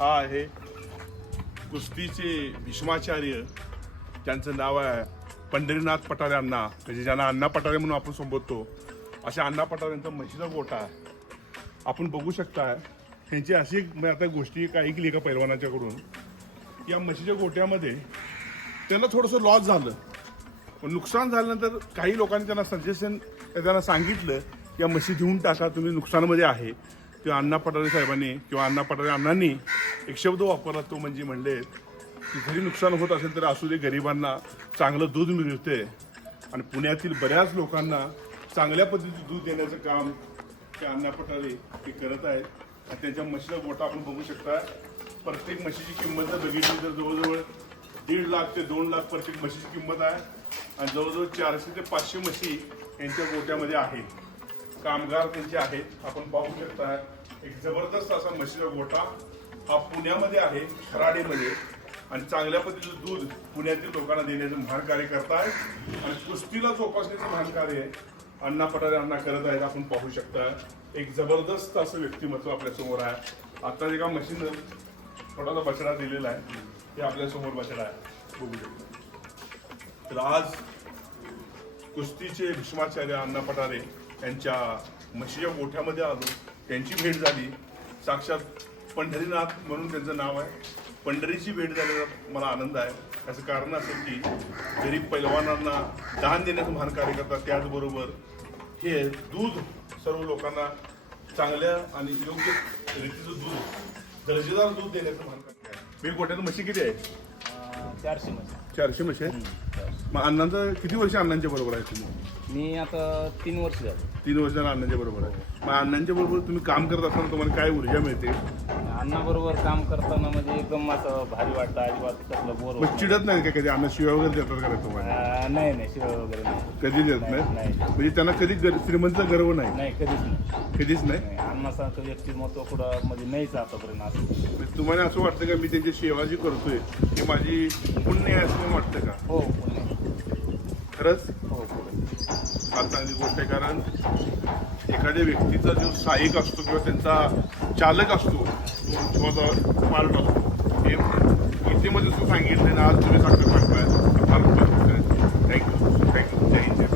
हा आहे कुस्तीचे भीष्माचार्य, ज्यांचं नाव आहे पंढरीनाथ पठारे अण्णा, म्हणजे ज्यांना अण्णा पठारे म्हणून आपण संबोधतो, अशा अण्णा पठारेंचा म्हशीचा गोठा आहे. आपण बघू शकता ह्यांची अशी आता गोष्टी काही ऐकली का पैलवानाच्याकडून, या म्हशीच्या गोठ्यामध्ये त्यांना थोडंसं लॉस झालं, पण नुकसान झाल्यानंतर काही लोकांनी त्यांना सजेशन त्यांना सांगितलं की या म्हशी देऊन टाका, तुम्ही नुकसानमध्ये आहे. किंवा अण्णा पठारे साहेबांनी किंवा अण्णा पठारे अण्णांनी एक शब्द वापरला, तो म्हणजे म्हणले की जरी नुकसान होत असेल तर असू दे, गरिबांना चांगलं दूध मिळते. आणि पुण्यातील बऱ्याच लोकांना चांगल्या पद्धतीचं दूध देण्याचं काम ते अण्णा पठारे ते करत आहेत. आणि त्यांच्या म्हशीचा गोठा आपण बघू शकता. प्रत्येक म्हशीची किंमत जर बघितली तर जवळजवळ 1.5 लाख ते 2 लाख प्रत्येक म्हशीची किंमत आहे. आणि जवळजवळ 400 ते 500 म्हशी यांच्या गोठ्यामध्ये आहेत. कामगार त्यांचे आहेत. आपण पाहू शकता एक जबरदस्त असा म्हशीचा गोठा हा पुण्यामध्ये आहे, खराडीमध्ये. आणि चांगल्या पद्धतीचं दूध पुण्यातील लोकांना देण्याचं महान कार्य करताय. आणि कुस्तीला जोपासण्याचं महान कार्य अण्णा पठारे अण्णा करत आहेत. आपण पाहू शकता एक जबरदस्त असं व्यक्तिमत्व आपल्या समोर आहे. आता एका म्हशीनं छोटासा बछडा दिलेला आहे, ते आपल्या समोर बछडा आहे, बघू शकता. तर आज कुस्तीचे भीष्माचार्य अण्णा पठारे यांच्या म्हशीच्या गोठ्यामध्ये आलो, त्यांची भेट झाली. साक्षात पंढरीनाथ म्हणून त्यांचं नाव आहे. पंढरीची भेट झाल्याचा मला आनंद आहे. याचं कारण असं की गरीब पैलवानांना दान देण्याचं महान कार्य करतात, त्याचबरोबर हे दूध सर्व लोकांना चांगल्या आणि योग्य रीतीचं दूध, दर्जेदार दूध देण्याचं महान कार्य आहे. मी गोठ्यात म्हशी किती आहे? 400 म्हशी. 400 म्हशी आहे. मग अण्णांचं किती वर्ष अण्णांच्या बरोबर आहे तुम्ही? मी आता 3 वर्ष झाले. 3 वर्षांना अण्णांच्या बरोबर आहे. मग अण्णांच्या बरोबर तुम्ही काम करत असताना तुम्हाला काय ऊर्जा मिळते? अण्णाबरोबर काम करताना म्हणजे एकदम असं भारी वाटतं, अजिबात कसलं बोर होत मग चिडत नाही का कधी? अण्णा शिव्या वगैरे देतात का तुम्हाला? नाही. नाही शिवाय वगैरे नाही. कधी देत नाही. नाही? म्हणजे त्यांना कधी श्रीमंत गर्व नाही? नाही, कधीच नाही. कधीच नाही. नाही, अण्णासारखं व्यक्तिमत्व कुठं म्हणजे नाहीच आतापर्यंत असं. म्हणजे तुम्हाला असं वाटतं का मी त्यांची सेवा जी करतोय की माझी पुण्य आहे असं वाटतं का? हो, पुणे. खरंच हो. फार चांगली गोष्ट आहे. कारण एखाद्या व्यक्तीचा जो सहाय्यक असतो किंवा त्यांचा चालक असतो, तो किंवा पार्ट असतो, हे गीतेमध्ये असं सांगितलं ना, आज तुम्ही साखर टाकताय. फार थँक्यू. जय हिंद.